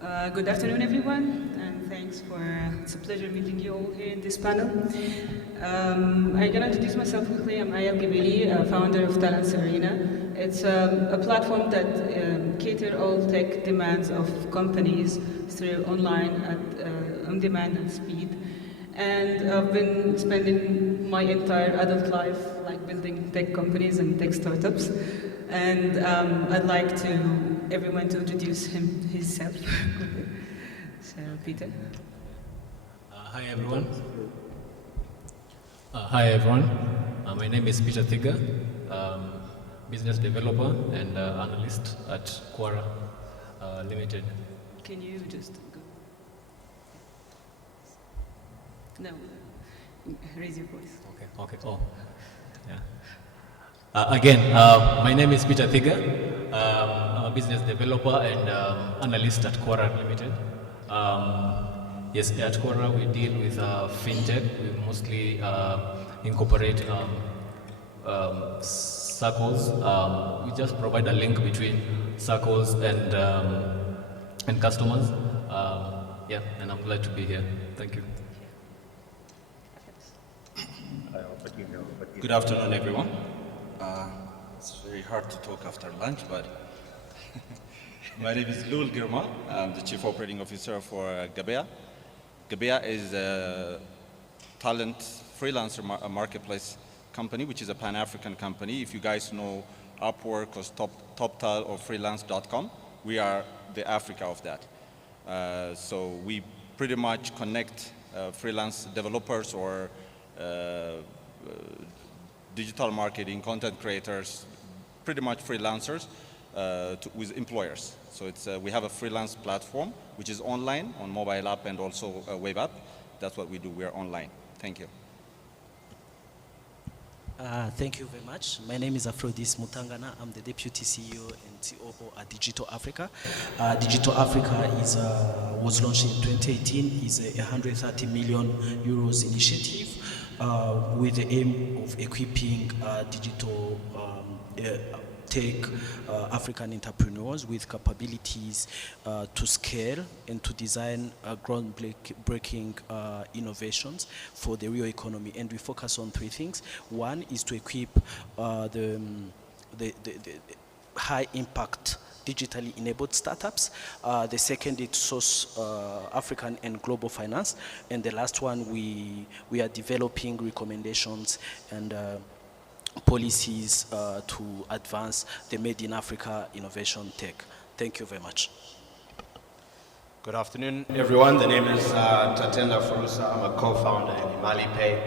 Good afternoon, everyone, and it's a pleasure meeting you all here in this panel. I'm going to introduce myself quickly. I'm Elgebeely, founder of Talents Arena. It's a platform that caters all tech demands of companies through online on demand and speed. And I've been spending my entire adult life building tech companies and tech startups. And I'd like everyone to introduce himself. So, Peter. Hi everyone. My name is Peter Thiga, business developer and analyst at Kwara Limited. Can you just go? No, raise your voice. Okay. Oh, yeah. Again, my name is Peter Thiga. I'm a business developer and analyst at Kwara Limited. Yes, at Kwara we deal with fintech. We mostly incorporate circles. We just provide a link between circles and customers. Yeah, and I'm glad to be here. Thank you. Good afternoon, everyone. It's very hard to talk after lunch, but my name is Leul Girma. I'm the Chief Operating Officer for Gebeya. Gebeya is a talent freelancer marketplace company, which is a Pan-African company. If you guys know Upwork or TopTal or Freelance.com, we are the Africa of that. So we pretty much connect freelance developers or digital marketing, content creators, pretty much freelancers with employers. So we have a freelance platform, which is online on mobile app and also a web app. That's what we do. We are online. Thank you. Thank you very much. My name is Aphrodice Mutangana. I'm the Deputy CEO and COO at Digital Africa. Digital Africa was launched in 2018. It's a 130 million euros initiative with the aim of equipping digital tech African entrepreneurs with capabilities to scale and to design groundbreaking innovations for the real economy. And we focus on three things. One is to equip the high impact digitally enabled startups. The second is to source African and global finance. And the last one, we are developing recommendations and policies to advance the Made in Africa innovation tech. Thank you very much. Good afternoon, everyone. The name is Tatenda Furusa. I'm a co-founder in ImaliPay.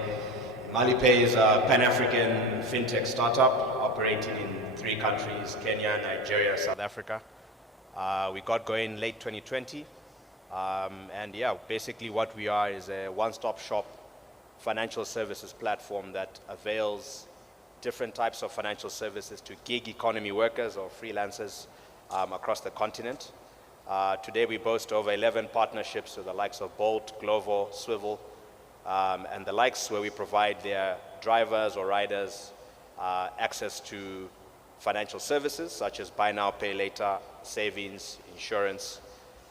ImaliPay is a Pan-African fintech startup operating in 3 countries, Kenya, Nigeria, South Africa. We got going late 2020. And yeah, basically what we are is a one-stop shop financial services platform that avails different types of financial services to gig economy workers or freelancers across the continent. Today we boast over 11 partnerships with the likes of Bolt, Glovo, Swivel, and the likes, where we provide their drivers or riders access to financial services such as buy now, pay later, savings, insurance,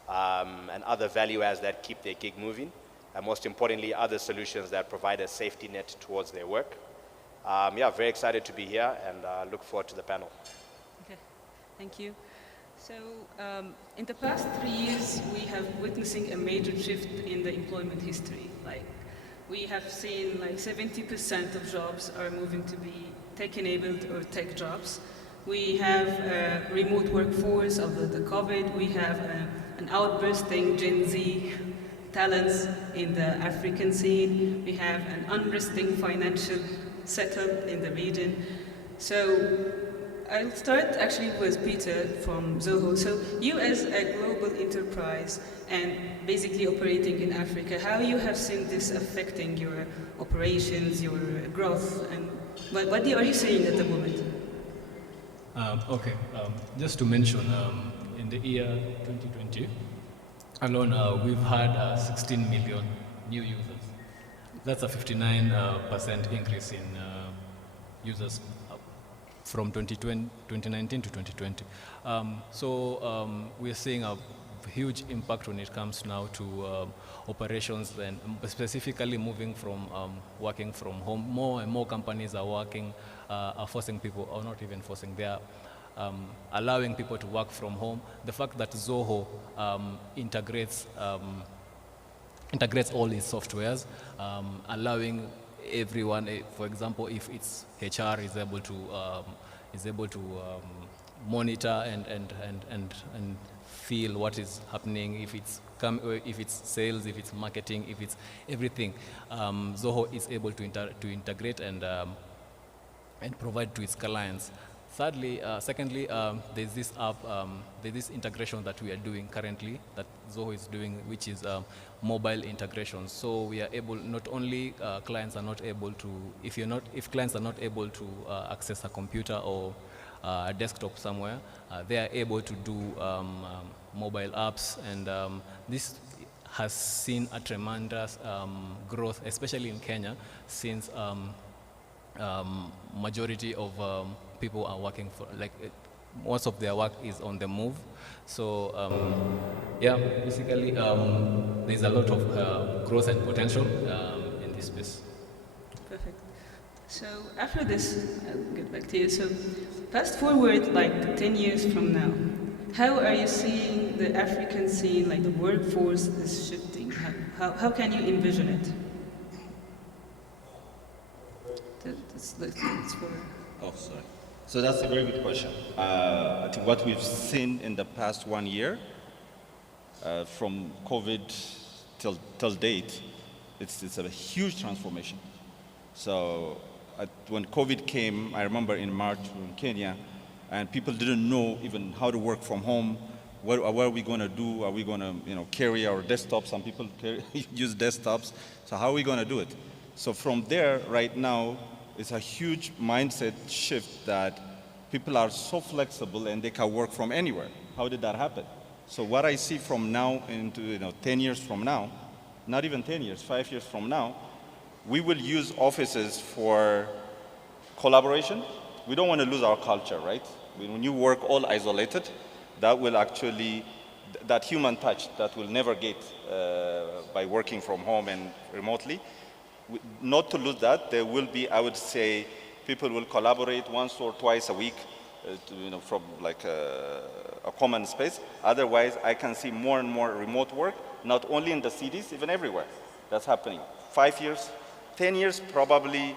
and other value adds that keep their gig moving. And most importantly, other solutions that provide a safety net towards their work. Yeah, very excited to be here and look forward to the panel. Okay, thank you. So in the past 3 years, we have witnessing a major shift in the employment history. We have seen 70% of jobs are moving to be tech-enabled or tech jobs. We have a remote workforce after the COVID. We have an outbursting Gen Z talents in the African scene. We have an unresting financial setup in the region. So I'll start actually with Peter from Zoho. So you as a global enterprise and basically operating in Africa, how you have seen this affecting your operations, your growth, and what are you saying at the moment? Okay, just to mention, in the year 2020 alone, we've had 16 million new users. That's a 59% increase in users from 2019 to 2020. So we're seeing a huge impact when it comes now to operations, and specifically moving from working from home. More and more companies are forcing people, or not even forcing, they are allowing people to work from home. The fact that Zoho integrates all its softwares, allowing everyone, for example, if it's HR is able to monitor and feel what is happening, if it's sales, if it's marketing, if it's everything, Zoho is able to integrate and provide to its clients. Secondly, there's this app, there's this integration that we are doing currently, that Zoho is doing, which is mobile integration. So we are able, not only clients are not able to, if clients are not able to access a computer or a desktop somewhere, they are able to do mobile apps, and this has seen a tremendous growth, especially in Kenya, since majority of people are working for, most of their work is on the move. So yeah, basically there's a lot of growth and potential in this space. Perfect. So after this, I'll get back to you. So fast forward 10 years from now, how are you seeing the African scene, the workforce is shifting? How can you envision it? That's for... Oh, sorry. So that's a very good question. I think what we've seen in the past 1 year, from COVID till date, it's a huge transformation. So when COVID came, I remember in March in Kenya, and people didn't know even how to work from home. What are we going to do? Are we going to carry our desktops? Some people use desktops. So how are we going to do it? So from there, right now, it's a huge mindset shift that people are so flexible and they can work from anywhere. How did that happen? So what I see from now into 10 years from now, not even 10 years, 5 years from now, we will use offices for collaboration. We don't want to lose our culture, right? When you work all isolated, that will actually, that human touch that will never get by working from home and remotely. Not to lose that, there will be, I would say, people will collaborate once or twice a week, from a common space. Otherwise, I can see more and more remote work, not only in the cities, even everywhere. That's happening. 5 years, 10 years, probably,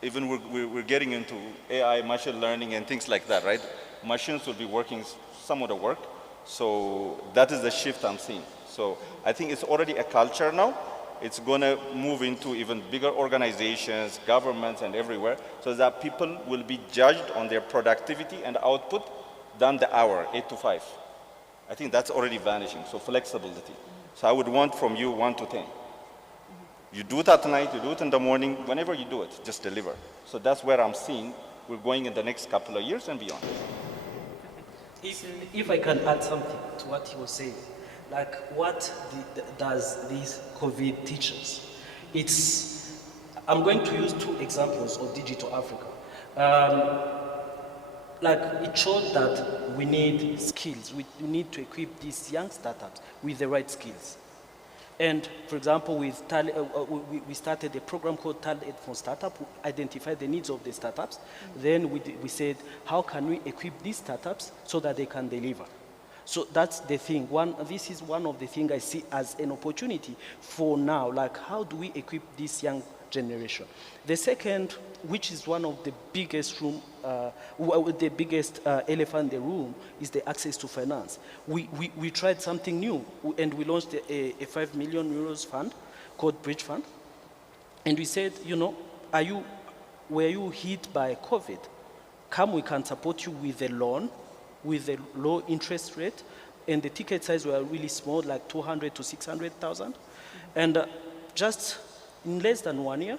even we're getting into AI, machine learning, and things like that, right? Machines will be working some of the work. So that is the shift I'm seeing. So I think it's already a culture now. It's going to move into even bigger organizations, governments, and everywhere, so that people will be judged on their productivity and output than the hour, 8 to 5. I think that's already vanishing, so flexibility. So I would want from you 1 to 10. You do it at night, you do it in the morning, whenever you do it, just deliver. So that's where I'm seeing we're going in the next couple of years and beyond. If I can add something to what he was saying, what does this COVID teach us? I'm going to use 2 examples of Digital Africa. It showed that we need skills. We need to equip these young startups with the right skills. And for example, we started a program called Talent for Startup, to identify the needs of the startups. Then we said, how can we equip these startups so that they can deliver? So that's the thing. This is one of the things I see as an opportunity for now. How do we equip this young generation? The second, which is one of the biggest elephant in the room, is the access to finance. We tried something new, and we launched a 5 million euros fund called Bridge Fund. And we said, were you hit by COVID? We can support you with a loan, with a low interest rate, and the ticket size were really small, 200 to 600,000. And just in less than 1 year,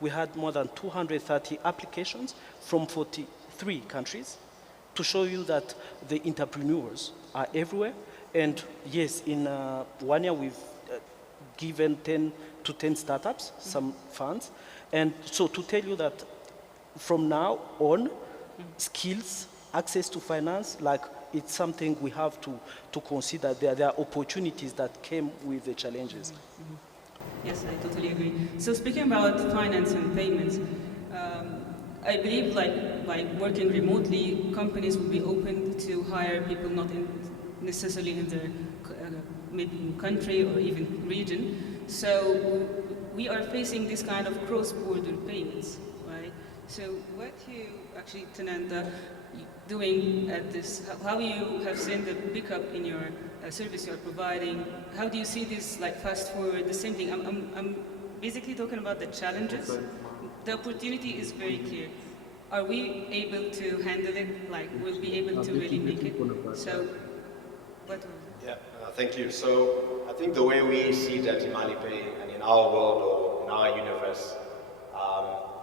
we had more than 230 applications from 43 countries, to show you that the entrepreneurs are everywhere. And yes, in 1 year, we've given 10 to 10 startups some funds. And so to tell you that from now on, skills, access to finance, it's something we have to consider. There are opportunities that came with the challenges. Yes, I totally agree. So speaking about finance and payments, I believe like working remotely, companies will be open to hire people not necessarily in their maybe country or even region. So we are facing this kind of cross-border payments, right? So what you actually, Tatenda, doing at this, how you have seen the pickup in your service you're providing, how do you see this like fast forward, the same thing? I'm basically talking about the challenges. The opportunity is very clear. Are we able to handle it? Like, we'll be able to really make it? So, what? Yeah, thank you. So I think the way we see it at ImaliPay and in our world or in our universe,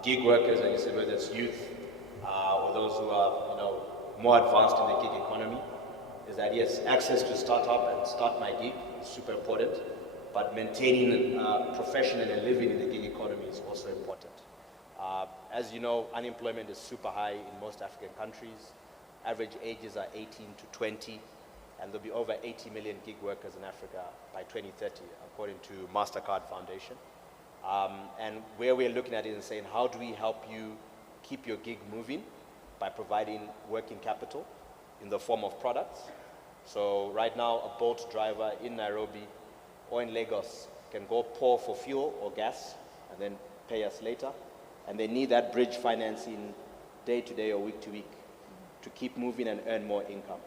gig workers, and you said whether it's youth or those who are more advanced in the gig economy, is that yes, access to start up and start my gig is super important, but maintaining profession and living in the gig economy is also important. As you know, unemployment is super high in most African countries. Average ages are 18 to 20, and there'll be over 80 million gig workers in Africa by 2030, according to MasterCard Foundation. And where we're looking at it and saying, how do we help you keep your gig moving by providing working capital in the form of products? So right now, a Bolt driver in Nairobi or in Lagos can go pour for fuel or gas and then pay us later. And they need that bridge financing day to day or week to week to keep moving and earn more income.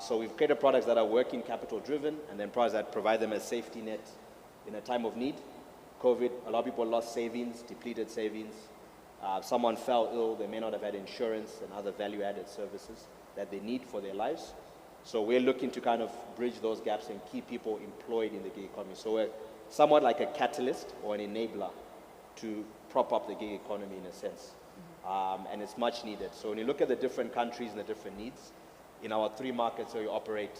So we've created products that are working capital driven, and then products that provide them a safety net in a time of need. COVID, a lot of people lost savings, depleted savings. Someone fell ill, they may not have had insurance and other value-added services that they need for their lives. So we're looking to kind of bridge those gaps and keep people employed in the gig economy. So we're somewhat like a catalyst or an enabler to prop up the gig economy in a sense. And it's much needed. So when you look at the different countries and the different needs, in our 3 markets where we operate,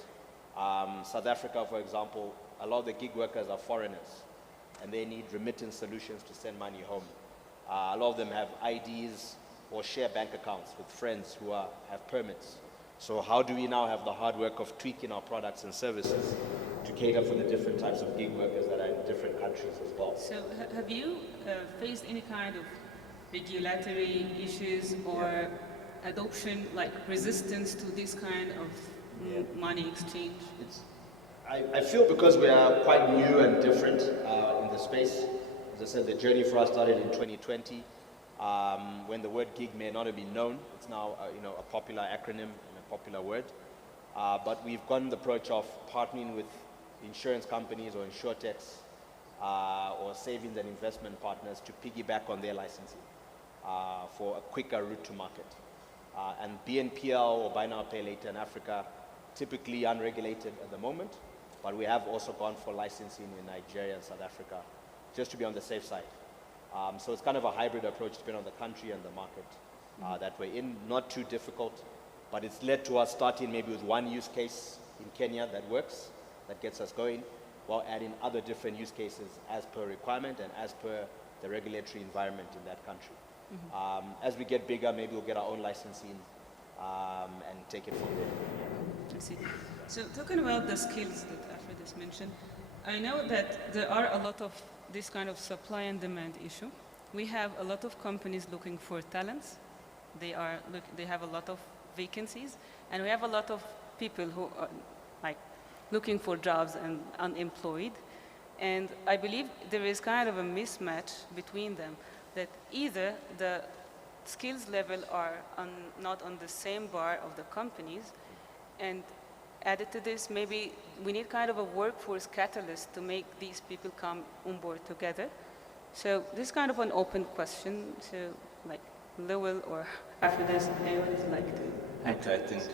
South Africa, for example, a lot of the gig workers are foreigners, and they need remittance solutions to send money home. A lot of them have IDs or share bank accounts with friends who have permits. So how do we now have the hard work of tweaking our products and services to cater for the different types of gig workers that are in different countries as well? So have you faced any kind of regulatory issues or adoption, like resistance to this kind of money exchange? I feel because we are quite new and different in the space. As I said, the journey for us started in 2020 when the word gig may not have been known. It's now a popular acronym and a popular word. But we've gone the approach of partnering with insurance companies or insurtechs or savings and investment partners to piggyback on their licensing for a quicker route to market. And BNPL or Buy Now Pay Later in Africa, typically unregulated at the moment, but we have also gone for licensing in Nigeria and South Africa, just to be on the safe side. So it's kind of a hybrid approach depending on the country and the market that we're in. Not too difficult, but it's led to us starting maybe with one use case in Kenya that works, that gets us going, while adding other different use cases as per requirement and as per the regulatory environment in that country. As we get bigger, maybe we'll get our own licensing and take it from there. I see. So talking about the skills that Aphrodice mentioned, I know that there are a lot of this kind of supply and demand issue. We have a lot of companies looking for talents. They have a lot of vacancies, and we have a lot of people who are looking for jobs and unemployed. And I believe there is kind of a mismatch between them, that either the skills level are not on the same bar of the companies, and added to this, maybe we need kind of a workforce catalyst to make these people come on board together. So this is kind of an open question to Leul or Aphrodice, anyone would like to add to it?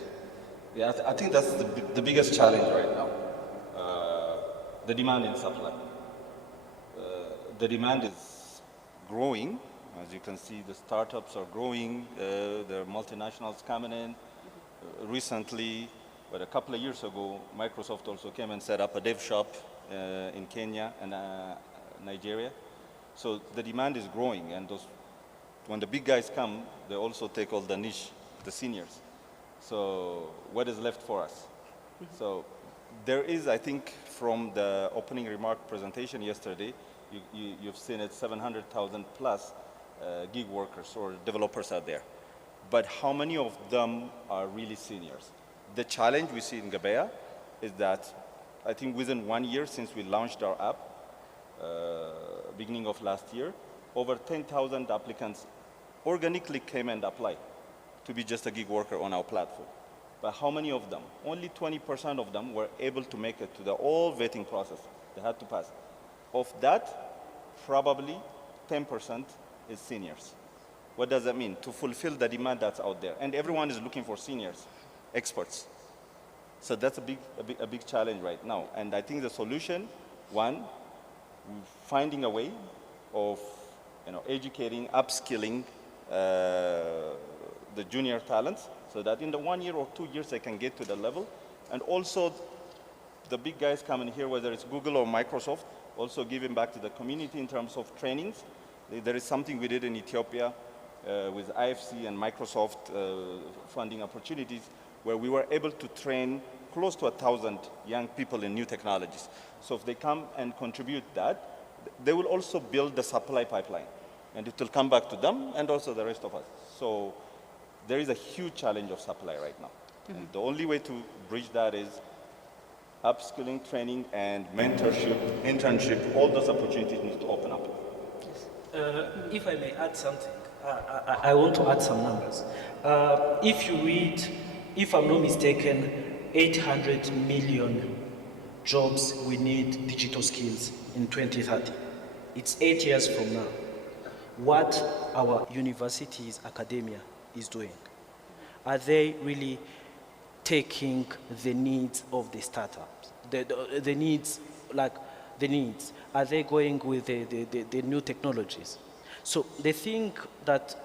I think that's the biggest challenge right now. The demand and supply. The demand is growing. As you can see, the startups are growing. There are multinationals coming in. Recently, but a couple of years ago, Microsoft also came and set up a dev shop in Kenya and Nigeria. So the demand is growing, and when the big guys come, they also take all the niche, the seniors. So what is left for us? So there is, I think, from the opening remark presentation yesterday, you've seen it, 700,000 plus gig workers or developers out there. But how many of them are really seniors? The challenge we see in Gebeya is that I think within 1 year since we launched our app, beginning of last year, over 10,000 applicants organically came and applied to be just a gig worker on our platform. But how many of them? Only 20% of them were able to make it to the whole vetting process. They had to pass. Of that, probably 10% is seniors. What does that mean? To fulfill the demand that's out there. And everyone is looking for seniors, experts. So that's a big challenge right now. And I think the solution, one, finding a way of educating, upskilling the junior talents so that in the 1 year or 2 years they can get to the level. And also the big guys coming here, whether it's Google or Microsoft, also giving back to the community in terms of trainings. There is something we did in Ethiopia with IFC and Microsoft funding opportunities where we were able to train close to 1,000 young people in new technologies. So if they come and contribute that, they will also build the supply pipeline. And it will come back to them and also the rest of us. So there is a huge challenge of supply right now. And the only way to bridge that is upskilling, training, and mentorship, internship. All those opportunities need to open up. If I may add something, I want to add some numbers. If you read, if I'm not mistaken, 800 million jobs we need digital skills in 2030. It's 8 years from now. What our universities, academia is doing? Are they really taking the needs of the startups? The needs, like the needs. Are they going with the new technologies? So they think that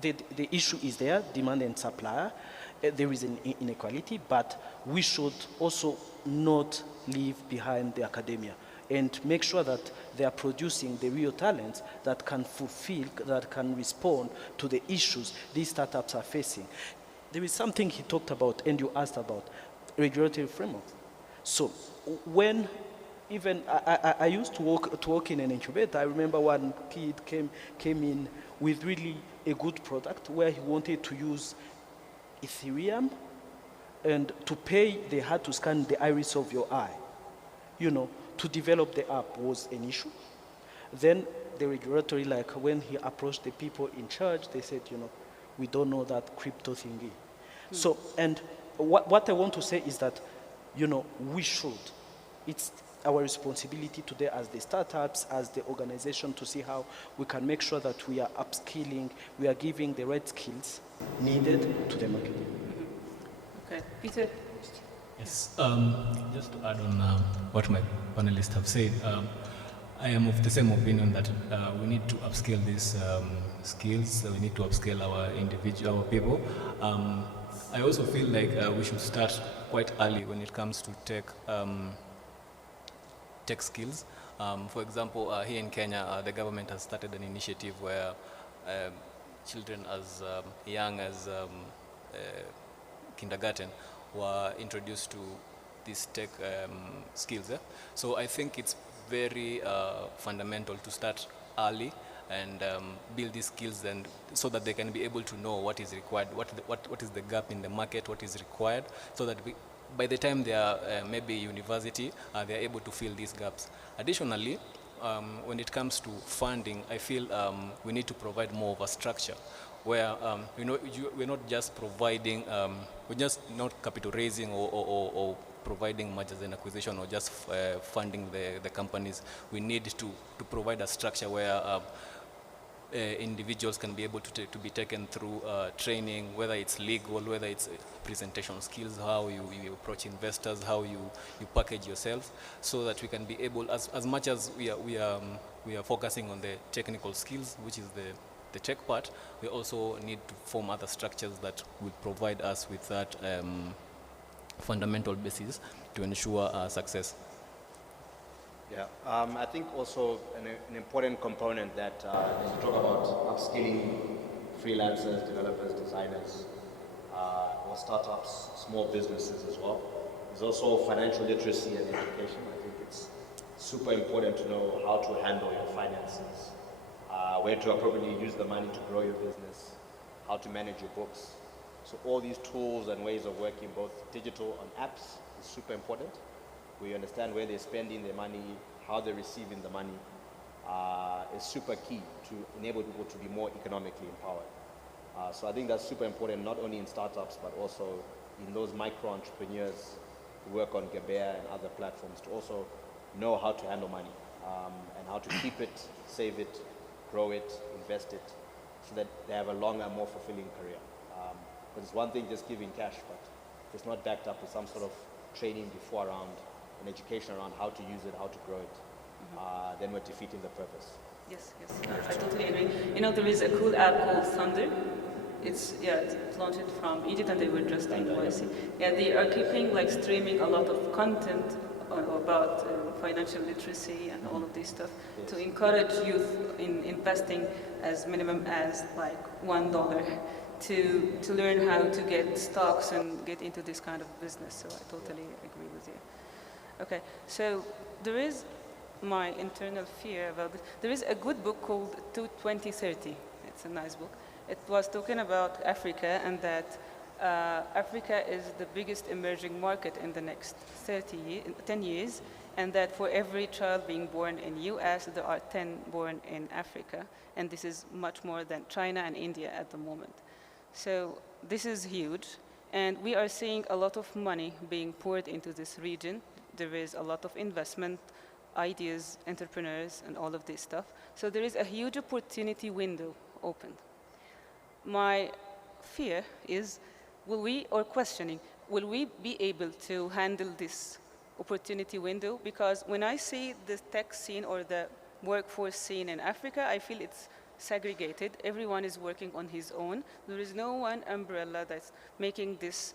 the issue is there, demand and supply. There is an inequality, but we should also not leave behind the academia and make sure that they are producing the real talents that can fulfill, that can respond to the issues these startups are facing. There is something he talked about and you asked about, regulatory framework. So when even I used to work in an incubator, I remember one kid came in with really a good product where he wanted to use Ethereum, and to pay they had to scan the iris of your eye. To develop the app was an issue. Then the regulatory, like when he approached the people in charge, they said, we don't know that crypto thingy. So, and what I want to say is that, we should. It's our responsibility today as the startups, as the organization, to see how we can make sure that we are upskilling, we are giving the right skills needed to the market. Okay, Peter. Yes, just to add on what my panelists have said, I am of the same opinion that we need to upscale these skills, we need to upscale our people. I also feel like we should start quite early when it comes to tech skills. For example, here in Kenya, the government has started an initiative where children as young as kindergarten were introduced to these tech skills. So I think it's very fundamental to start early and build these skills, and so that they can be able to know what is required, what is the gap in the market, what is required, so that by the time they are maybe university, they are able to fill these gaps. Additionally, when it comes to funding, I feel we need to provide more of a structure where we're not just providing, we're just not capital raising or providing mergers and acquisition or just funding the companies. We need to provide a structure where individuals can be able to be taken through training, whether it's legal, whether it's presentation skills, how you approach investors, how you package yourself, so that we can be able, as much as we are focusing on the technical skills, which is the tech part, we also need to form other structures that will provide us with that fundamental basis to ensure success. Yeah, I think also an important component that as we talk about upskilling freelancers, developers, designers, or startups, small businesses as well. There's also financial literacy and education. I think it's super important to know how to handle your finances, where to appropriately use the money to grow your business, how to manage your books. So all these tools and ways of working, both digital and apps, is super important. We understand where they're spending their money, how they're receiving the money, is super key to enable people to be more economically empowered. So I think that's super important, not only in startups, but also in those micro entrepreneurs who work on Gebeya and other platforms, to also know how to handle money and how to keep it, save it, grow it, invest it, so that they have a longer, more fulfilling career. Because it's one thing just giving cash, but if it's not backed up with some sort of training before around, and education around how to use it, how to grow it, then we're defeating the purpose. Yes, I totally agree. You know, there is a cool app called Thunder. It's launched from Egypt, and they were just in YC. Yeah, they are keeping like streaming a lot of content about financial literacy and all of this stuff to encourage youth in investing as minimum as like $1 to learn how to get stocks and get into this kind of business. So I totally agree with you. Okay, so there is my internal fear about this. There is a good book called 2030. It's a nice book. It was talking about Africa, and that Africa is the biggest emerging market in the next 10 years, and that for every child being born in US, there are 10 born in Africa, and this is much more than China and India at the moment. So this is huge, and we are seeing a lot of money being poured into this region. There is a lot of investment, ideas, entrepreneurs, and all of this stuff. So there is a huge opportunity window opened. My fear is, will we be able to handle this opportunity window? Because when I see the tech scene or the workforce scene in Africa, I feel it's segregated. Everyone is working on his own. There is no one umbrella that's making this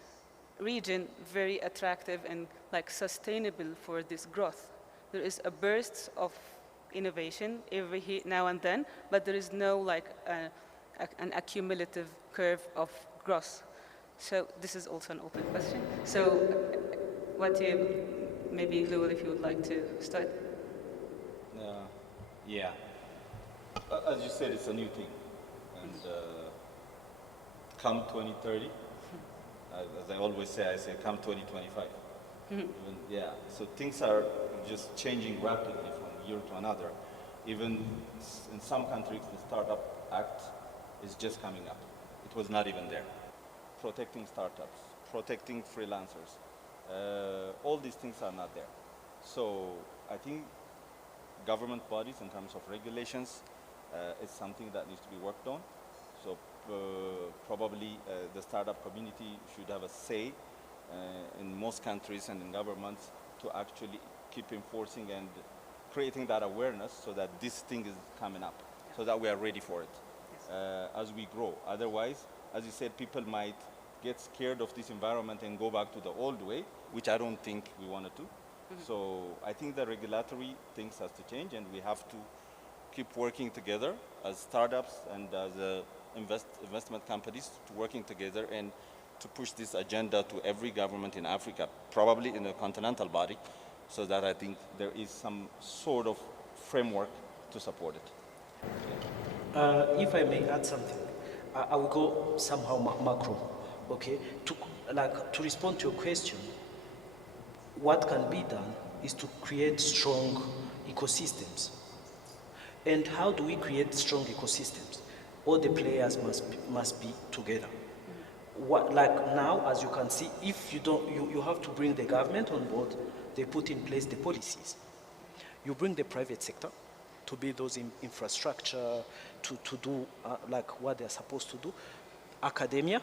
region very attractive and like sustainable for this growth. There is a burst of innovation every now and then, but there is no like an accumulative curve of growth. So this is also an open question. So maybe Leul, if you would like to start. Yeah. As you said, it's a new thing. And come 2030, as I always say, I say come 2025. So things are just changing rapidly from year to another. Even in some countries, the Startup Act is just coming up. It was not even there. Protecting startups, protecting freelancers, all these things are not there. So I think government bodies, in terms of regulations, is something that needs to be worked on. So probably the startup community should have a say in most countries and in governments to actually keep enforcing and creating that awareness so that this thing is coming up, so that we are ready for it as we grow. Otherwise, as you said, people might get scared of this environment and go back to the old way, which I don't think we want to do. So I think the regulatory things has to change, and we have to keep working together as startups and as investment companies, to working together and to push this agenda to every government in Africa, probably in a continental body, so that I think there is some sort of framework to support it. If I may add something, I will go somehow macro, okay? To respond to your question, what can be done is to create strong ecosystems. And how do we create strong ecosystems? All the players must be together. Like now, as you can see, if you don't, you have to bring the government on board. They put in place the policies. You bring the private sector to build those infrastructure, to do like what they're supposed to do. Academia,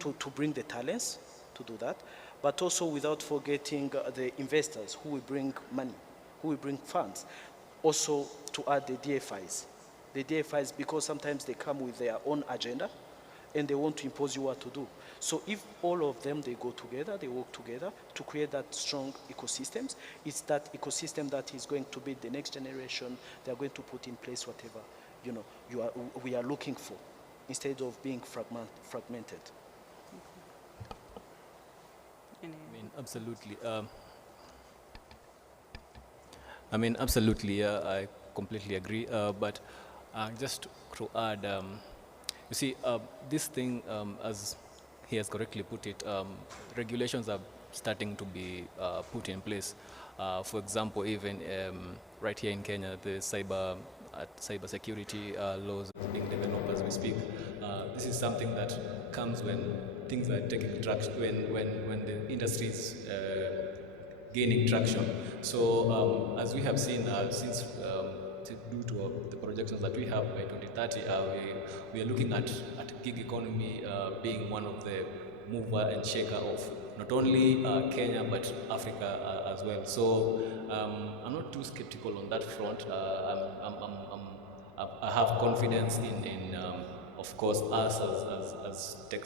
to bring the talents to do that, but also without forgetting the investors who will bring money, who will bring funds. Also to add the DFIs. The DFIs, because sometimes they come with their own agenda and they want to impose you what to do. So if all of them, they go together, they work together to create that strong ecosystems, it's that ecosystem that is going to be the next generation. They're going to put in place whatever, we are looking for, instead of being fragmented. Absolutely. I mean, absolutely. I completely agree. But just to add, you see, this thing, as he has correctly put it, regulations are starting to be put in place. For example, even right here in Kenya, the cyber security laws are being developed as we speak. This is something that comes when things are taking traction, when the industry is gaining traction. So as we have seen since due to the projections that we have by 2030, we are looking at gig economy being one of the mover and shaker of not only Kenya but Africa as well. So I'm not too skeptical on that front. I have confidence in of course, us as tech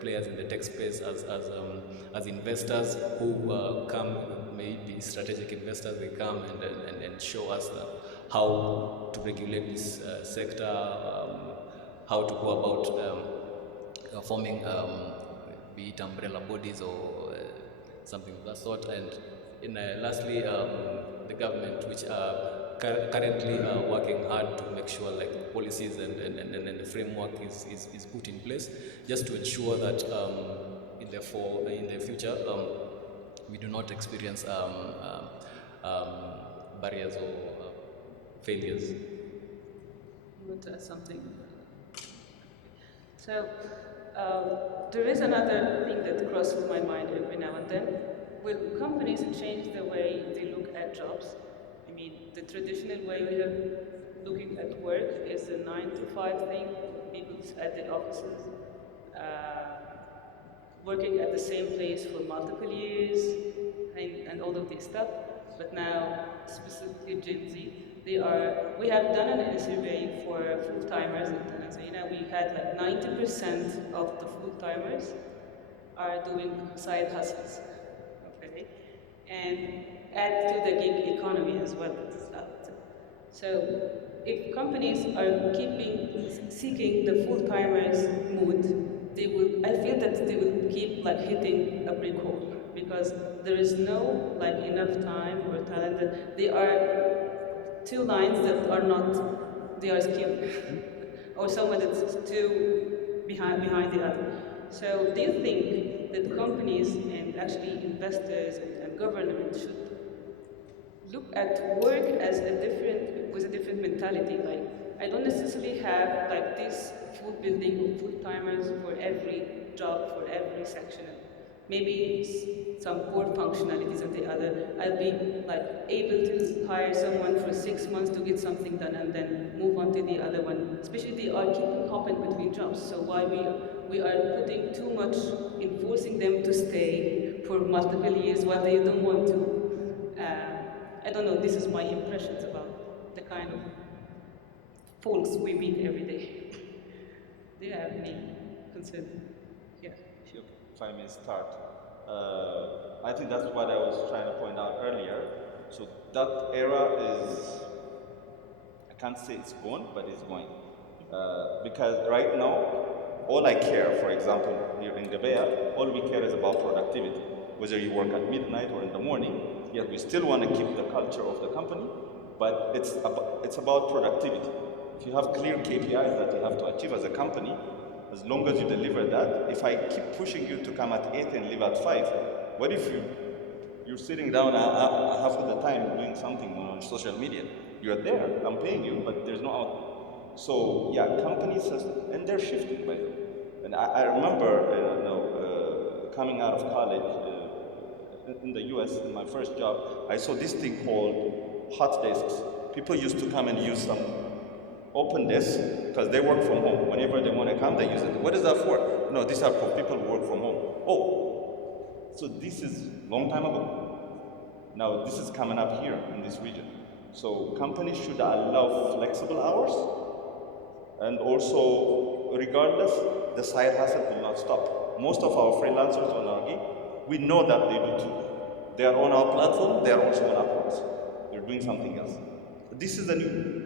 players in the tech space, as investors who come, maybe strategic investors, they come and show us how to regulate this sector, how to go about forming, be it umbrella bodies or something of that sort. And lastly, the government, which are currently working hard to make sure like the policies and the framework is put in place just to ensure that in the future we do not experience barriers or failures. You want to add something? So there is another thing that crosses my mind every now and then. Will companies change the way they look at jobs? I mean, the traditional way we have looking at work is a 9 to 5 thing. People at the offices, working at the same place for multiple years, and all of this stuff. But now, specifically Gen Z, we have done a survey for full-timers in Tanzania. We had like 90% of the full-timers are doing side hustles, okay? And add to the gig economy as well. So if companies are seeking the full-timers mood, I feel that they will keep like hitting a brick wall because there is no like enough time or talent that they are two lines that are not, they are skilled or someone that's too behind the other. So do you think that companies and actually investors and government should look at work as a different with a different mentality? Like I don't necessarily have like this full building of full timers for every job, for every section. Maybe some core functionalities of the other. I'll be like able to hire someone for 6 months to get something done and then move on to the other one. Especially they are keeping hopping between jobs. So why we are putting too much in forcing them to stay for multiple years while they don't want to. I don't know, this is my impressions about the kind of folks we meet every day. Do you have any concern? Yeah. Sure. If I may start, I think that's what I was trying to point out earlier. So that era is, I can't say it's gone, but it's going. Because right now, all I care, for example, here in Gebeya, all we care is about productivity. Whether you work at midnight or in the morning, yes, we still want to keep the culture of the company, but it's about productivity. If you have clear KPIs that you have to achieve as a company, as long as you deliver that, if I keep pushing you to come at 8 and leave at 5, what if you're sitting down half of the time doing something on social media? You're there, I'm paying you, but there's no output. So yeah, companies, and they're shifting by the way. And I remember, coming out of college in the US, in my first job, I saw this thing called hot desks. People used to come and use some open desks because they work from home. Whenever they want to come, they use it. What is that for? No, these are for people who work from home. Oh, so this is a long time ago. Now this is coming up here in this region. So companies should allow flexible hours, and also, regardless, the side hustle will not stop. Most of our freelancers on our gig, we know that they do too. They are on our platform, they are also on Upworks. They're doing something else. This is the new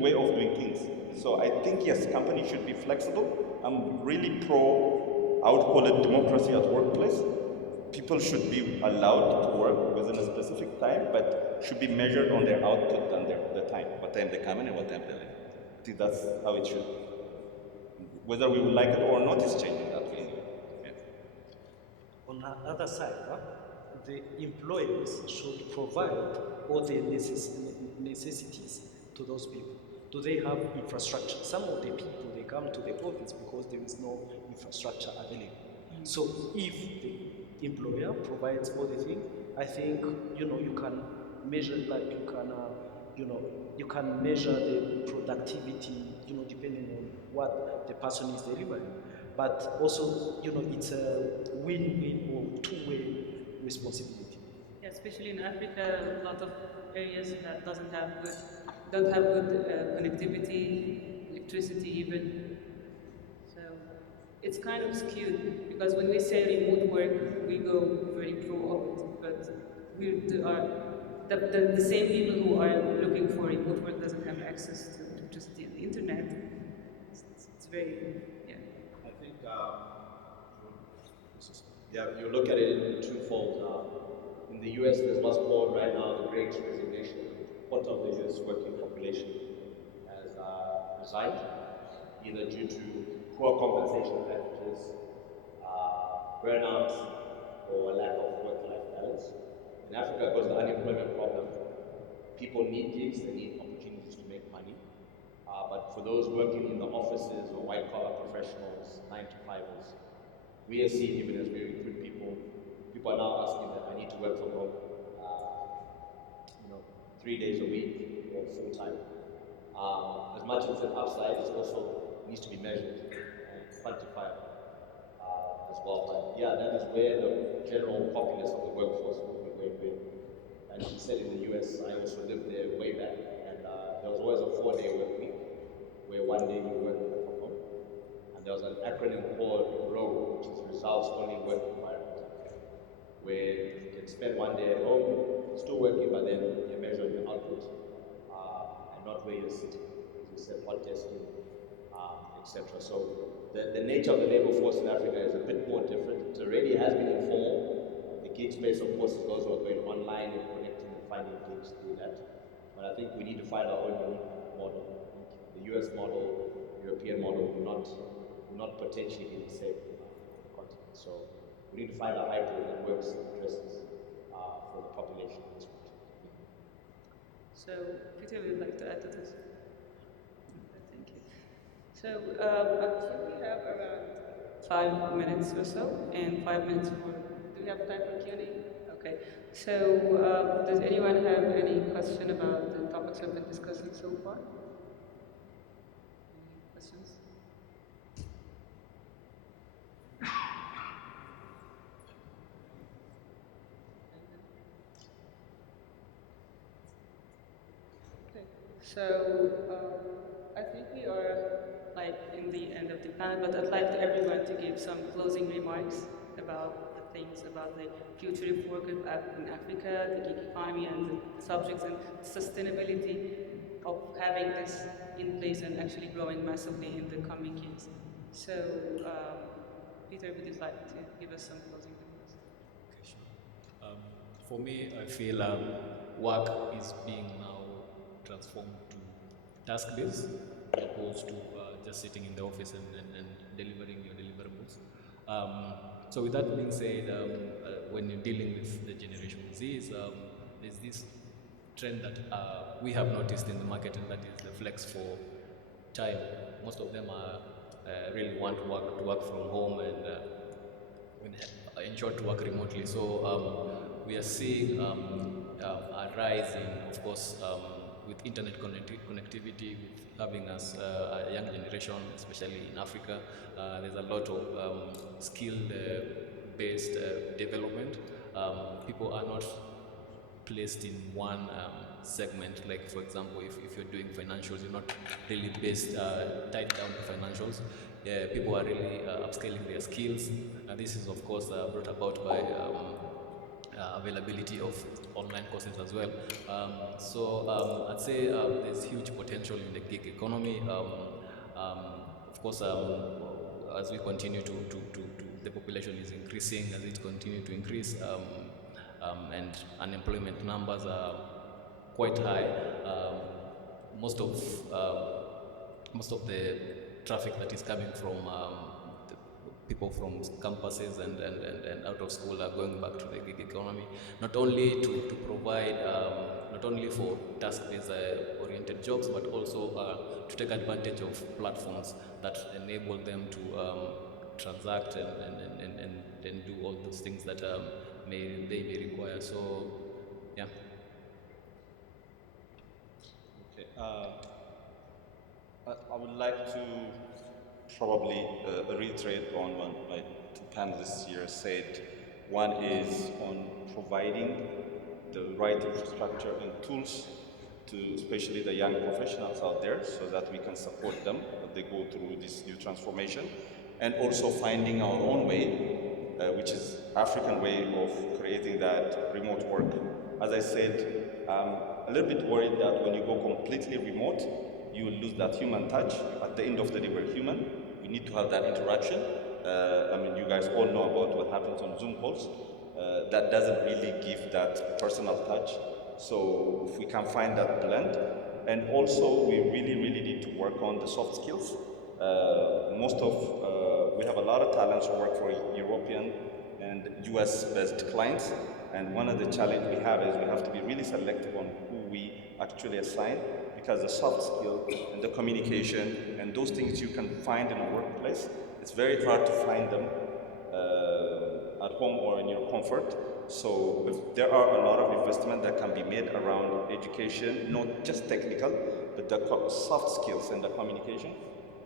way of doing things. So I think yes, companies should be flexible. I'm really pro I would call it democracy at workplace. People should be allowed to work within a specific time, but should be measured on their output and the time. What time they come in and what time they leave. I think that's how it should. Whether we would like it or not is changing that way. Yeah. On the other side, the employers should provide all the necessities to those people. Do they have infrastructure? Some of the people, they come to the office because there is no infrastructure available. So if the employer provides all the things, I think, you can measure, like you can measure the productivity, depending on what the person is delivering. But also, it's a win-win or two-way responsibility. Yeah, especially in Africa, a lot of areas that don't have good connectivity, electricity even. So it's kind of skewed because when we say remote work, we go very pro of it, but the same people who are looking for remote work doesn't have access to electricity and the internet. It's very, yeah. I think, you look at it in twofold. In the US, there's what's called right now the Great Resignation. A quarter of the US working population has resigned, either due to poor compensation packages, burnout, or a lack of work-life balance. In Africa, because of the unemployment problem, people need gigs, they need opportunities to make money. But for those working in the offices or white-collar professionals, 9-to-5ers, we are seeing, even as we recruit people, people are now asking that I need to work from home, 3 days a week or full time. As much as an upside, it also needs to be measured and quantified as well. But yeah, that is where the general populace of the workforce will be going. And as you said, in the US, I also lived there way back, and there was always a 4-day work week, where 1 day you work from home. And there was an acronym called ROWE, which is Results Only Work Environment, where you can spend 1 day at home, still working, but then you're measuring your output, and not where you're sitting. As you said, hot desking, etc. So the nature of the labor force in Africa is a bit more different. It already has been informal. The gig space, of course, is those who are going online and connecting and finding gigs through that. But I think we need to find our own unique model. The US model, European model will not potentially be the same continent. So we need to find a hybrid that works and addresses for the population in this region. So Peter would like to add to this. Thank you. So I think we have around 5 minutes or so, and 5 minutes for. Do we have time for Q&A? Okay. So does anyone have any question about the topics we've been discussing so far? Any questions? Okay. So I think we are like in the end of the panel, but I'd like everyone to give some closing remarks about the things about the future of work in Africa, the gig economy, and the subjects and sustainability of having this in place and actually growing massively in the coming years. So, Peter, would you like to give us some closing remarks? Okay, sure. For me, I feel work is being now transformed to task-based as opposed to just sitting in the office and delivering your deliverables. So with that being said, when you're dealing with the Generation Z, there's this trend that we have noticed in the market, and that is the flex for time. Most of them really want to work from home and in short, to work remotely. So we are seeing a rise in, of course, with internet connectivity, with having us a young generation, especially in Africa. There's a lot of skill-based development. People are not placed in one segment. Like, for example, if you're doing financials, you're not really tied down to financials. People are really upscaling their skills, and this is, of course, brought about by availability of online courses as well. So I'd say there's huge potential in the gig economy. Of course, as we continue to the population is increasing as it continues to increase, and unemployment numbers are quite high. Most of the traffic that is coming from the people from campuses and out of school are going back to the gig economy, not only to provide, not only for task-based oriented jobs, but also to take advantage of platforms that enable them to transact and do all those things that they may require. So, yeah. Okay. I would like to probably reiterate on what my two panelists here said. One is on providing the right infrastructure and tools to especially the young professionals out there so that we can support them as they go through this new transformation, and also finding our own way, which is African way of creating that remote work. As I said, I'm a little bit worried that when you go completely remote, you will lose that human touch. At the end of the day, we're human. We need to have that interaction. I mean, you guys all know about what happens on Zoom calls. That doesn't really give that personal touch. So if we can find that blend, and also we really need to work on the soft skills. We have a lot of talents who work for European and US-based clients, and one of the challenges we have is we have to be really selective on who we actually assign, because the soft skill and the communication and those things you can find in a workplace, it's very hard to find them at home or in your comfort. So there are a lot of investment that can be made around education, not just technical, but the soft skills and the communication.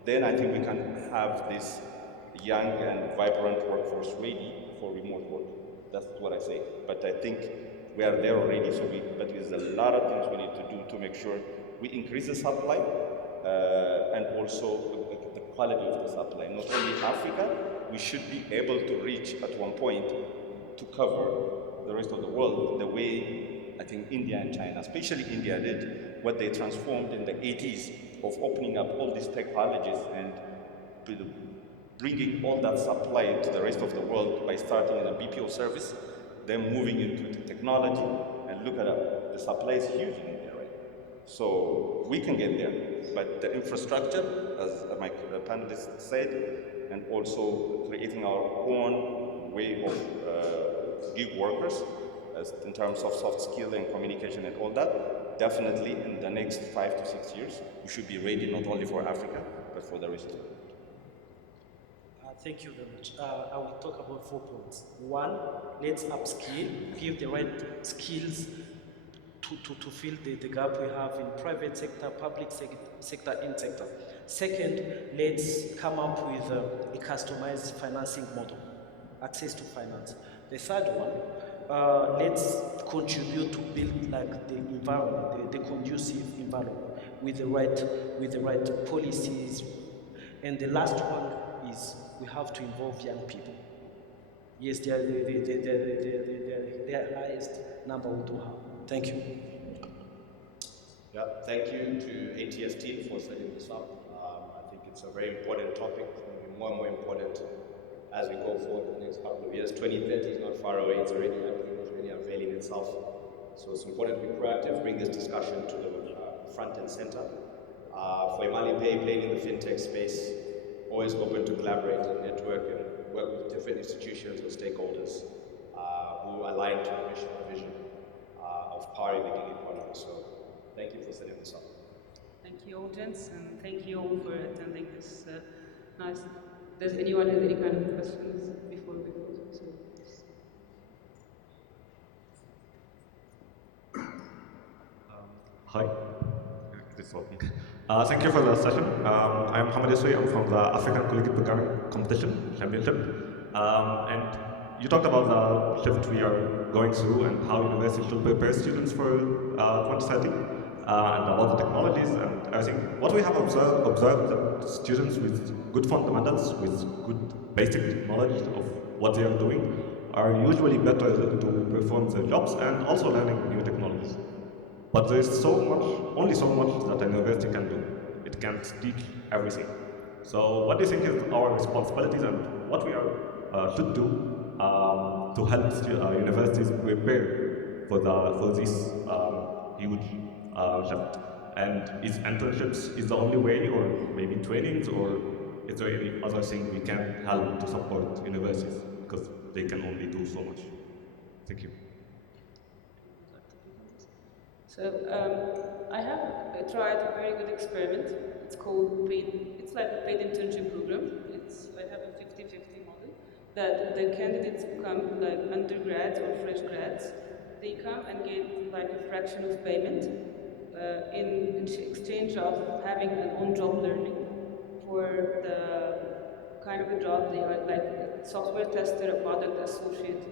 Then I think we can have this young and vibrant workforce ready for remote work. That's what I say. But I think we are there already, but there's a lot of things we need to do to make sure we increase the supply and also the quality of the supply. Not only Africa, we should be able to reach at one point to cover the rest of the world the way I think India and China, especially India, did what they transformed in the 80s of opening up all these technologies and bringing all that supply to the rest of the world by starting in a BPO service, then moving into the technology, and look at it, the supply is huge in India, right? So we can get there, but the infrastructure, as my panelists said, and also creating our own way of gig workers, in terms of soft skill and communication and all that, definitely in the next 5 to 6 years, we should be ready not only for Africa, but for the rest of the world. Thank you very much. I will talk about 4 points. One, let's upskill, give the right skills to fill the gap we have in private sector, public sector, and sector. Second, let's come up with a customized financing model, access to finance. The third one, let's contribute to build like the environment, the conducive environment with the right policies. And the last one is we have to involve young people. Yes, they are the highest number we do have. Thank you. Yeah, thank you to ATST for setting this up. I think it's a very important topic, more and more important as we go forward in the next couple of years. 2030 is not far away, it's already happening, it's already unveiling itself. So it's important to be proactive, bring this discussion to the front and center. For ImaliPay, playing in the fintech space, always open to collaborate and network and work with different institutions or stakeholders who align to the mission and vision of powering the gig economy. So thank you for setting this up. Thank you, audience, and thank you all for attending this nice. Does anyone have any kind of questions before we go? Hi. Thank you for the session. I am Hamad Yasui. I'm from the African Collegiate Programming Competition Championship. And you talked about the shift we are going through and how university should prepare students for 2030 and about the technologies and everything. What we have observed that students with good fundamentals, with good basic knowledge of what they are doing, are usually better to perform their jobs and also learning new technologies. But there is only so much that a university can do. It can't teach everything. So what do you think is our responsibilities and what we are should do to help universities prepare for this huge shift? And is internships is the only way, or maybe trainings, or is there any other thing we can help to support universities because they can only do so much? Thank you. So I have tried a very good experiment. It's called paid. It's like a paid internship program. I have a 50-50 model that the candidates come, like undergrads or fresh grads. They come and get like a fraction of payment in exchange of having an on-job learning for the kind of a job they are, like a software tester, a product associate,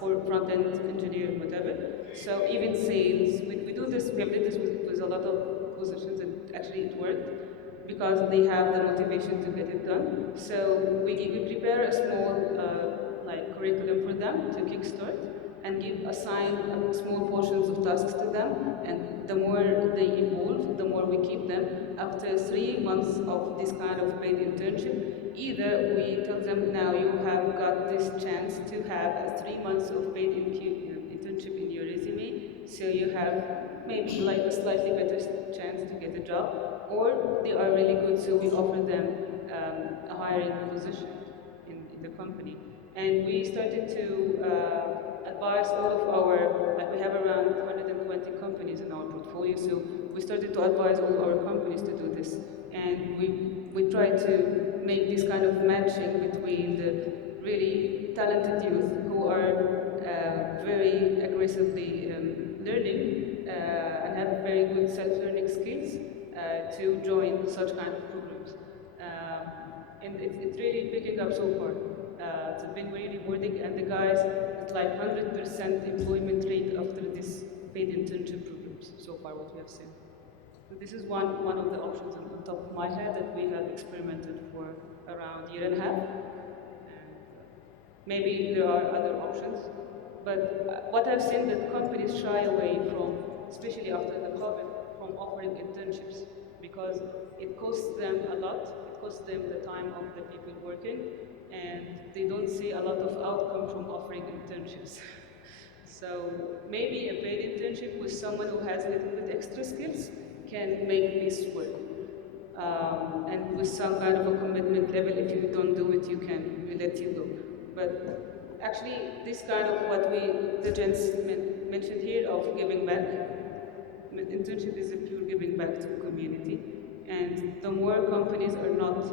for front-end engineer, whatever. So even sales, we do this, we have did this with a lot of positions, and actually it worked because they have the motivation to get it done. So we prepare a small like curriculum for them to kickstart and assign small portions of tasks to them, and the more they evolve, the more we keep them. After 3 months of this kind of paid internship, either we tell them, now you have got this chance to have 3 months of paid internship in your resume, so you have maybe like a slightly better chance to get a job, or they are really good, so we offer them a hiring position in the company. And we started to advise all of our, like we have around 120 companies in our portfolio, so we started to advise all our companies to do this. And we try to make this kind of matching between the really talented youth who are very aggressively learning and have very good self-learning skills to join such kind of programs. And it's really picking up so far. It's been really rewarding, and the guys, it's like 100% employment rate after this paid internship programs so far, what we have seen. So this is one of the options on the top of my head that we have experimented for around a year and a half. And maybe there are other options, but what I've seen that companies shy away from, especially after the COVID, from offering internships because it costs them a lot. It costs them the time of the people working, and they don't see a lot of outcome from offering internships. So maybe a paid internship with someone who has a little bit extra skills can make this work. And with some kind of a commitment level, if you don't do it, we let you go. But actually, this kind of what the gents mentioned here of giving back, internship is a pure giving back to the community. And the more companies are not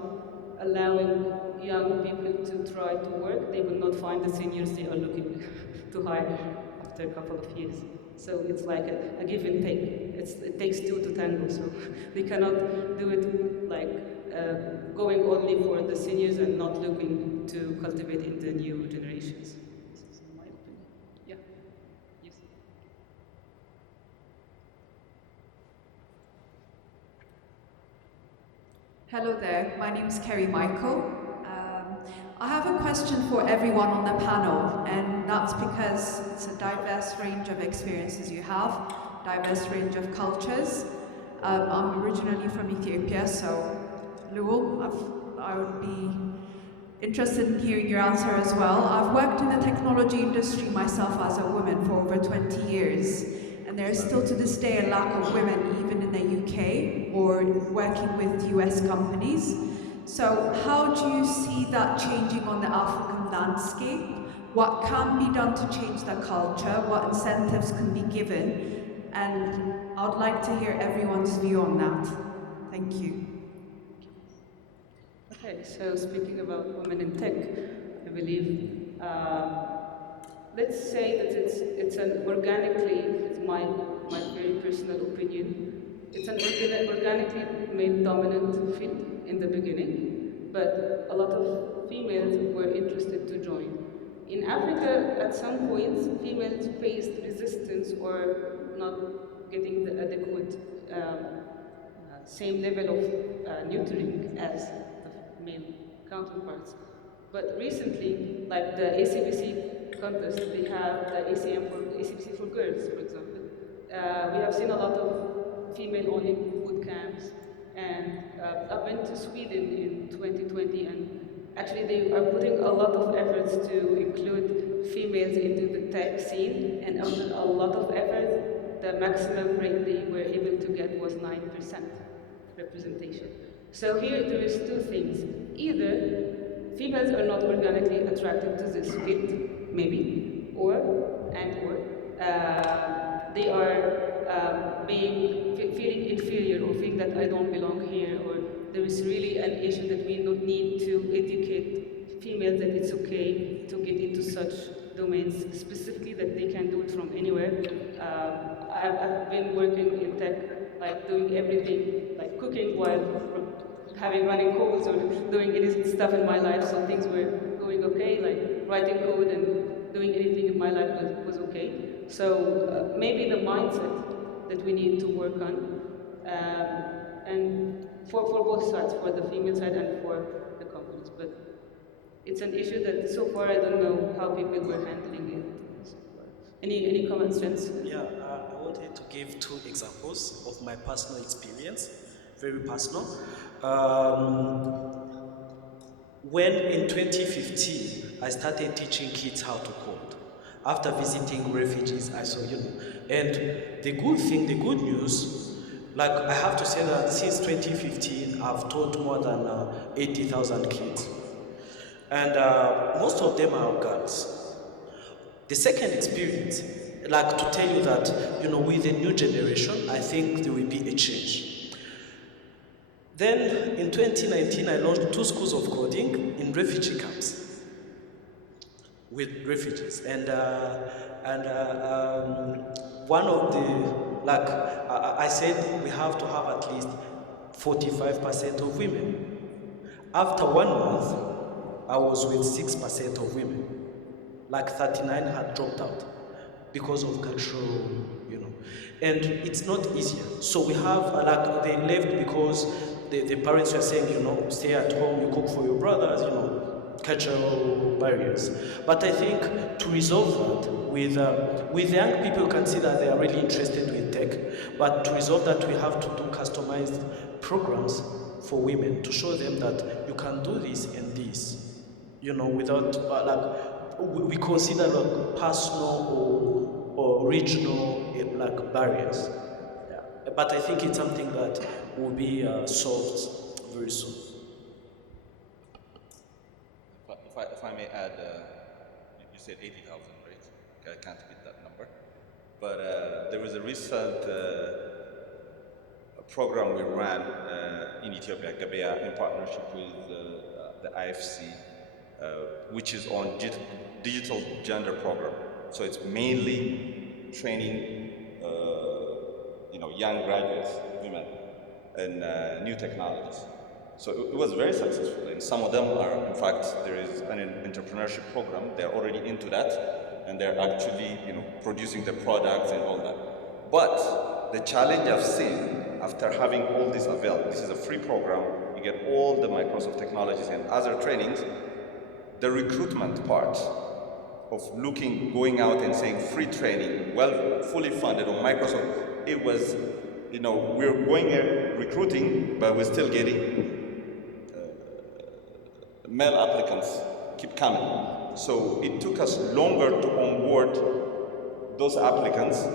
allowing young people to try to work, they will not find the seniors they are looking to hire after a couple of years. So it's like a give and take. It takes two to tango, so we cannot do it like going only for the seniors and not looking to cultivate in the new generations. This is my opinion. Yeah. Yes. Hello there, my name is Kerry Michael. I have a question for everyone on the panel, and that's because it's a diverse range of experiences you have, diverse range of cultures. I'm originally from Ethiopia, so Leul, I would be interested in hearing your answer as well. I've worked in the technology industry myself as a woman for over 20 years, and there is still to this day a lack of women even in the UK or working with US companies. So how do you see that changing on the African landscape? What can be done to change the culture? What incentives can be given? And I would like to hear everyone's view on that. Thank you. Okay, so speaking about women in tech, I believe, let's say that it's an organically, it's my very personal opinion, it's an organically male-dominant field in the beginning, but a lot of females were interested to join. In Africa, at some points, females faced resistance or not getting the adequate same level of nurturing as the male counterparts. But recently, like the ACBC contest, they have the ACBC for girls, for example. We have seen a lot of female-only boot camps, and I've been to Sweden in 2020, and Actually, they are putting a lot of efforts to include females into the tech scene, and after a lot of effort, the maximum rate they were able to get was 9% representation. So here there is two things. Either females are not organically attracted to this field, maybe, or they are feeling inferior or feeling that I don't belong here, or there is really an issue that we don't need to educate females that it's okay to get into such domains, specifically that they can do it from anywhere. I've been working in tech, like doing everything, like cooking while running codes or doing any stuff in my life, so things were going okay, like writing code and doing anything in my life was okay. So maybe the mindset that we need to work on, and for both sides, for the female side and for the companies. But it's an issue that so far I don't know how people were handling it. So far. Any comments, gents? Yeah, I wanted to give two examples of my personal experience, very personal. When in 2015, I started teaching kids how to code. After visiting refugees, I saw, and the good news, like I have to say that since 2015, I've taught more than 80,000 kids. And most of them are girls. The second experience, like to tell you that, with the new generation, I think there will be a change. Then in 2019, I launched 2 schools of coding in refugee camps with refugees. And one of the, I said we have to have at least 45% of women. After 1 month, I was with 6% of women. Like 39 had dropped out because of cultural, And it's not easier. So we have, they left because the parents were saying, stay at home, you cook for your brothers, cultural barriers. But I think to resolve that with young people, you can see that they are really interested in tech. But to resolve that, we have to do customized programs for women to show them that you can do this and this, without we consider personal or regional barriers. Yeah. But I think it's something that will be solved very soon. If I may add, you said 80,000, right? I can't get that number. But there was a recent program we ran in Ethiopia, Gebeya, in partnership with the IFC, which is on digital gender program. So it's mainly training young graduates, women, in new technologies. So it was very successful, and some of them are, in fact, there is an entrepreneurship program. They're already into that, and they're actually, producing the products and all that. But the challenge I've seen after having all this available, this is a free program. You get all the Microsoft technologies and other trainings. The recruitment part of going out and saying free training, fully funded on Microsoft, it was, we're going and recruiting, but we're still getting male applicants keep coming. So it took us longer to onboard those applicants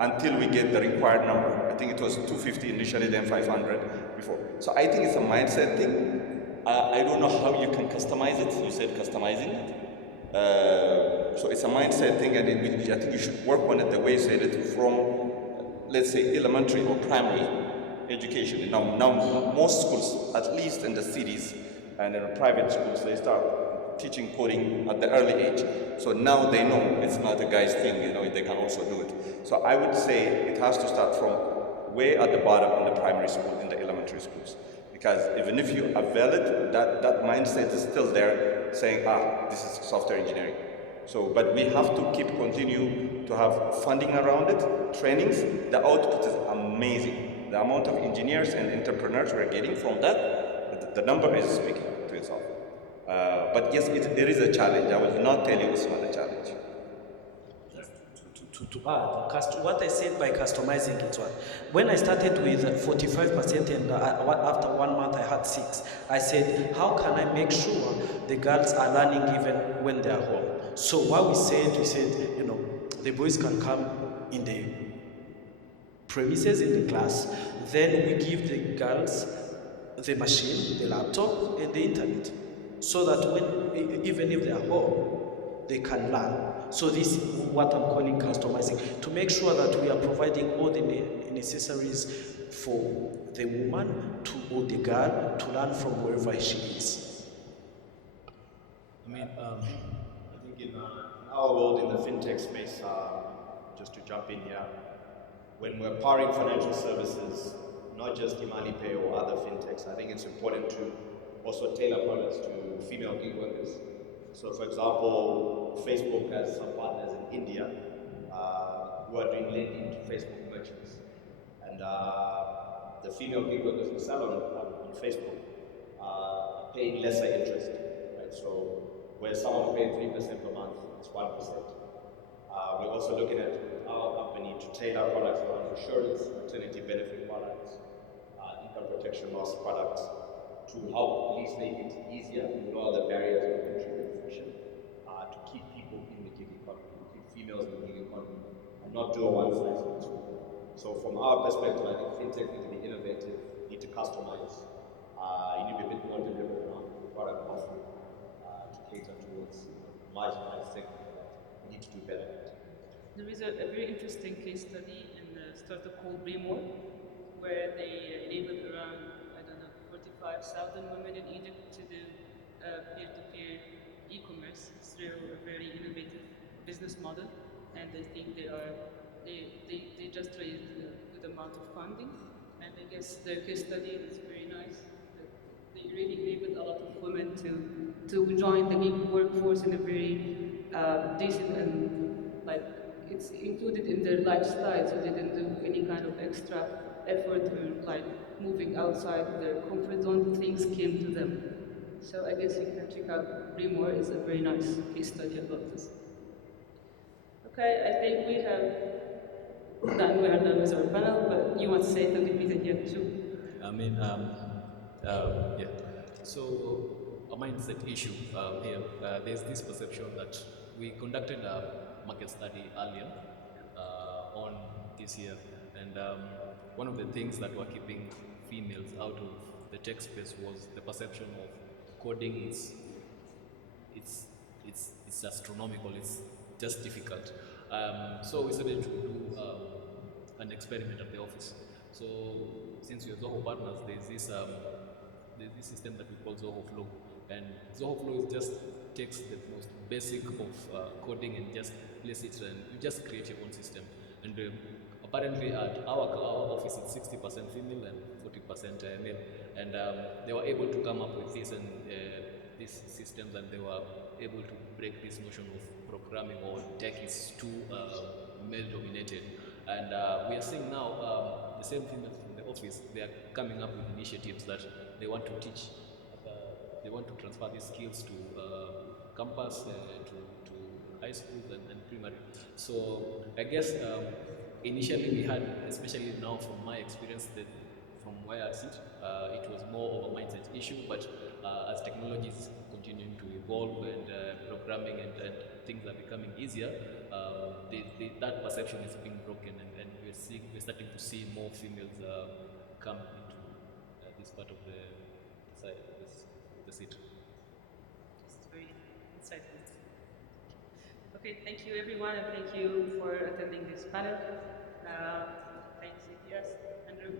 until we get the required number. I think it was 250 initially, then 500 before. So I think it's a mindset thing. I don't know how you can customize it. You said customizing it. So it's a mindset thing, and I think you should work on it the way you said it from, let's say, elementary or primary education. Now most schools, at least in the cities and in the private schools, they start teaching coding at the early age. So now they know it's not a guy's thing, they can also do it. So I would say it has to start from way at the bottom in the primary school, in the elementary schools. Because even if you avail it, that mindset is still there, saying, this is software engineering. So, but we have to continue to have funding around it, trainings. The output is amazing. The amount of engineers and entrepreneurs we're getting from that, the number is speaking to itself. But yes, there is a challenge. I will not tell you it's not a challenge. to add. What I said by customizing it was, when I started with 45% and after 1 month I had 6, I said, how can I make sure the girls are learning even when they are home? So what we said, you know, the boys can come in the premises, in the class, then we give the girls the machine, the laptop, and the internet, so that when, even if they are home, they can learn. So this is what I'm calling customizing, to make sure that we are providing all the necessaries for the woman or the girl to learn from wherever she is. I mean, I think in our world in the fintech space, just to jump in here, when we're powering financial services, not just ImaliPay or other fintechs, I think it's important to also tailor products to female gig workers. So for example, Facebook has some partners in India who are doing lending to Facebook merchants. And the female gig workers who sell on Facebook are paying lesser interest, right? So where someone pays 3% per month, it's 1%. We're also looking at our company to tailor products around insurance, maternity benefit products, income protection loss products, to help at least make it easier and lower the barriers of entry and friction, to keep people in the gig economy, to keep females in the gig economy, and not do a one-size-fits-all. So from our perspective, I think fintech need to be innovative, need to customize, you need to be a bit more deliberate around the product offering to cater towards my segment. We need to do better. There is a very interesting case study in a startup called Remo, where they enabled around, I don't know, 45,000 women in Egypt to do peer-to-peer e-commerce through a very innovative business model, and I think they just raised a good amount of funding, and I guess their case study is very nice. They really enabled a lot of women to join the gig workforce in a very decent and it's included in their lifestyle, so they didn't do any kind of extra effort or moving outside their comfort zone. Things came to them. So I guess you can check out Remore. It's a very nice case study about this. Okay, I think we are done with our panel, but you want to say something, Peter, here too? I mean, yeah. So a mindset issue here. There's this perception that we conducted a market study earlier on this year, and one of the things that were keeping females out of the tech space was the perception of coding is it's astronomical. It's just difficult. So we started to do an experiment at the office. So since we're Zoho partners, there's this system that we call Zoho Flow, and Zoho Flow is just takes the most basic of coding and just place it, and you just create your own system. And apparently at our office it's 60% female and 40% male, and they were able to come up with this and these systems, and they were able to break this notion of programming or tech is too male dominated. And we are seeing now the same females from the office, they are coming up with initiatives that they want to teach, they want to transfer these skills to campus, to high schools and primary. So I guess initially we had, especially now from my experience, that from where I sit, it was more of a mindset issue, but as technology is continuing to evolve and programming and things are becoming easier, that perception is being broken, and we're starting to see more females come into this part of the side of the city. This is very insightful. Okay, thank you everyone, and thank you for attending this panel. Thanks, yes, Andrew.